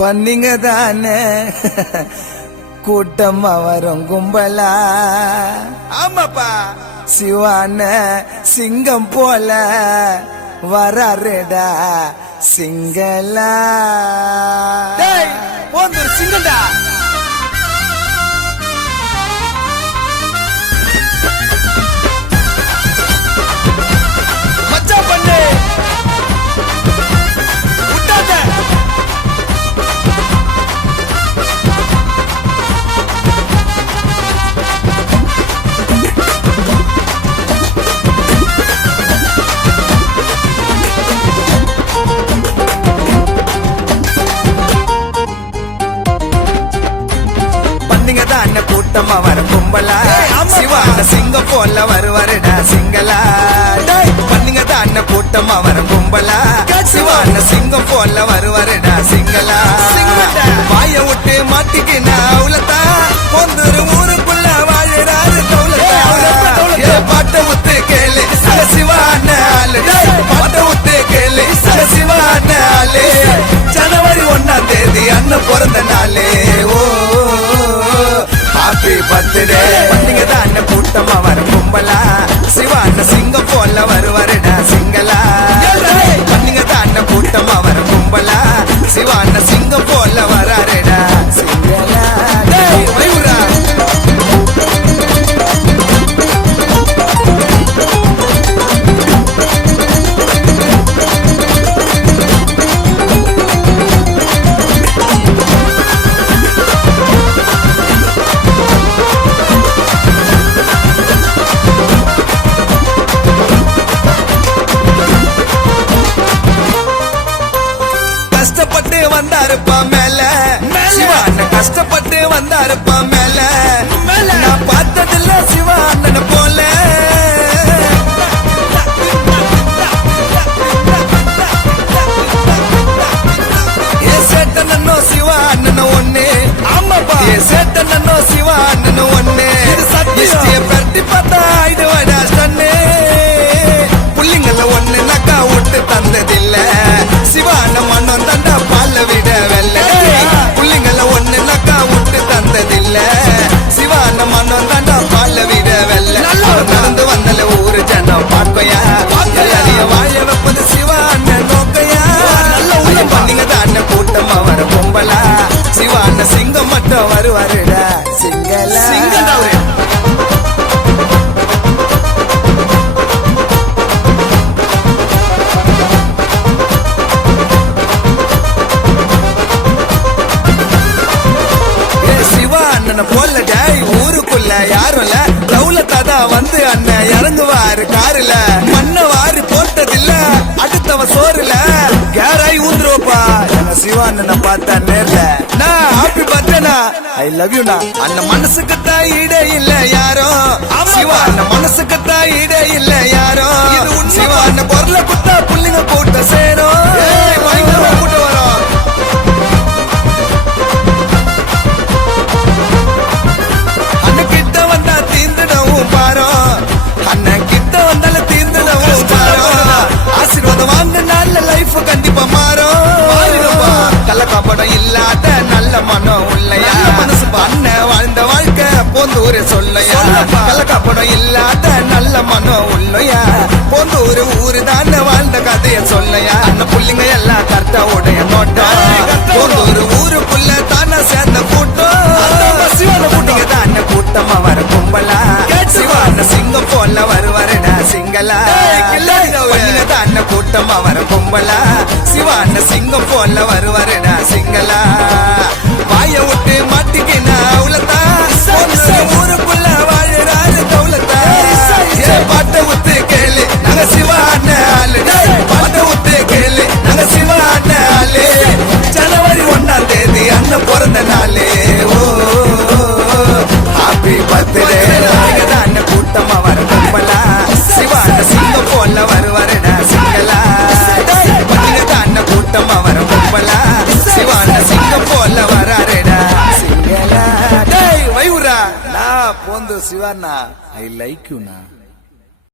பண்ணீங்க தானே கூட்டமா வரும் கும்பலா. ஆமாப்பா, சிவான சிங்கம் போல வராருடா சிங்களா. போந்தூர் சிங்கம்டா. மச்சா பண்ணு விட்டாத. கூட்டமா வர கும்பலா. சிவான சிங்கம் போல வருவாருடா சிங்களா. பண்ணீங்க தான் கூட்டமா வர கும்பலா. சிவான சிங்கம் போல வருவாருடா சிங்களா. வாய விட்டு மாட்டிக்கினா அவ்வளத்தா பொந்தூர் ஊருக்குள்ள வாழறாரு தௌலத்தா. பாட்ட விட்டு கேளு சிவான ஆளு. பாட்ட விட்டு கேளு சிவான ஆளு. ஜனவரி 1ஆம் தேதி அண்ணன் பிறந்த நாளே. ஓ ஹாப்பி பர்த்டே. பண்ணீங்க தான் கூட்டமா வர கும்பலா. சிவான சிங்கம் போல வருவாருடா சிங்களா. பண்ணீங்க தான் கூட்டமா வர கும்பலா. சிவான சிங்கம் போல வராருடா சிங்களா. கஷ்டப்பட்டு வந்தாருப்பா மேல. சிவான கஷ்டப்பட்டு வந்தாருப்பா மேல. நான் பார்த்ததில்ல சிவானன போல. ஏ சேட்டனோ சிவானன ஒண்ணு. ஆமாப்பா, ஏ சேட்டனோ சிவானன ஒண்ணு. சத்திய பரட்டி பார்த்தா இது வடா சன்னு. புள்ளிங்கள ஒண்ணு நக்கா விட்டு தந்ததில்ல. சிவான மனம் தண்டா பால விட வெல்ல. புள்ளிங்கள ஒண்ணு நக்கா விட்டு தந்ததில்ல. சிவான மனம் தண்டா பால விட வெல்ல. நடந்து வந்தல ஊரு ஜனம் பார்க்கையா. வாழ வைப்பது சிவான நோக்கையா. பண்ணீங்க தான் கூட்டமா வர பொம்பலா. சிவான சிங்கம் மட்டும் வருவாருடா சிங்களா. சிங்கண்டா போல ஊருக்குள்ள யாரும் இல்ல. தௌலத்தா வந்து அண்ணன் இறங்குவாரு காருல. மண்ண வாரி போட்டதில்ல அடுத்தவ சோறுல. கேராய் ஊந்துருவப்பா என்ன சிவான பார்த்தா நேர்ல. நான் ஹாப்பி பர்த்டேனா ஐ லவ் யூ. அண்ணன் மனசுக்கு தான் ஈடே இல்ல யாரும். சிவான மனசுக்கு தான் ஈடே இல்ல யாரும். சிவான பொருளை குத்தா புள்ளிங்க கூட்ட சேரும். கூட்ட வரும். அண்ணன் கிட்ட வந்தால தீர்ந்துடவும் பாரும். ஆசீர்வாதம் வாங்க நல்ல லைஃப் கண்டிப்பா மாறும். கள்ளக்காப்படம் இல்லாத நல்ல மனம் உள்ளையா. மனசு அண்ணன் வாழ்ந்த வாழ்க்கை போந்தூர் சொல்லையா. கள்ளக்காப்படம் இல்லாத நல்ல மனம் உள்ளையா. போந்தூர் ஊரு தான் வாழ்ந்த கதைய சொல்லையா. அண்ணன் புள்ளிங்க எல்லாம் கரெக்டா உடைய நோட்டம். போந்தூர் ஊருக்குள்ள தானே சேர்ந்த கூட்டம். புள்ளிங்க தான் கூட்டமா வர கும்பலா. சிவான சிங்கம் போல வருவாருடா சிங்களா. பண்ணீங்க தான் கூட்டமா வர கும்பலா. சிவான சிங்கம் போல வருவாருடா சிங்களா. வாய விட்டு மாட்டிக்கினா அவ்வளத்தா ஊருக்குள்ள வாழறாரு தௌலத்தா. பாட்ட விட்டு கேளு நாங்க சிவான ஆளு. பாட்ட விட்டு கேளு நாங்க சிவான ஆளு. ஜனவரி 1ஆம் தேதி அண்ணன் பிறந்த நாளே. ஓ ஹாப்பி பர்த்டே. கூட்டமா வர கும்பலா. சிவான சிங்கம் போல வருவாருடா சிங்களா. பண்ணீங்க தான் கூட்டமா வர கும்பலா. சிவான சிங்கம் போல வராருடா சிங்களா. வைவுரா நான் போந்து சிவானா ஐ லைக் யூ.